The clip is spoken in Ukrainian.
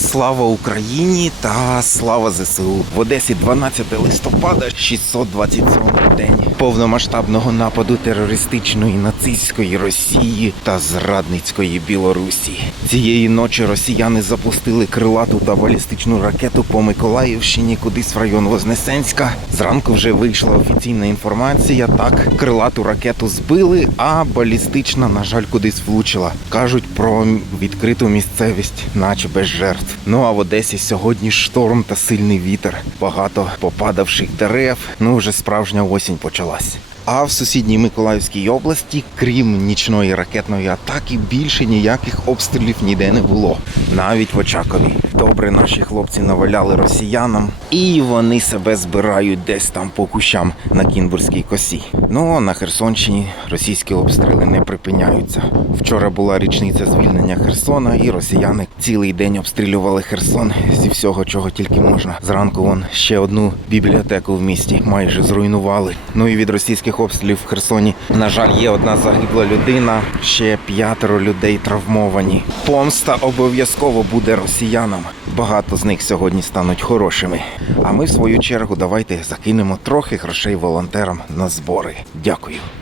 Слава Україні та слава ЗСУ. В Одесі 12 листопада, 627 день повномасштабного нападу терористичної нацистської Росії та зрадницької Білорусі. Цієї ночі росіяни запустили крилату та балістичну ракету по Миколаївщині, кудись в район Вознесенська. Зранку вже вийшла офіційна інформація. Так, крилату ракету збили, а балістична, на жаль, кудись влучила. Кажуть про відкриту місцевість, наче без жертв. Ну а в Одесі сьогодні шторм та сильний вітер. Багато попадавших дерев. Ну вже справжня осінь почалась. А в сусідній Миколаївській області, крім нічної ракетної атаки, більше ніяких обстрілів ніде не було. Навіть в Очакові. Добре наші хлопці наваляли росіянам, і вони себе збирають десь там по кущам на Кінбурзькій косі. Ну а на Херсонщині російські обстріли не припиняються. Вчора була річниця звільнення Херсона, і росіяни цілий день обстрілювали Херсон зі всього, чого тільки можна. Зранку вон ще одну бібліотеку в місті майже зруйнували. Ну і від російських обстрілів в Херсоні, на жаль, є одна загибла людина, ще п'ятеро людей травмовані. Помста обов'язково буде росіянам. Багато з них сьогодні стануть хорошими. А ми, в свою чергу, давайте закинемо трохи грошей волонтерам на збори. Дякую.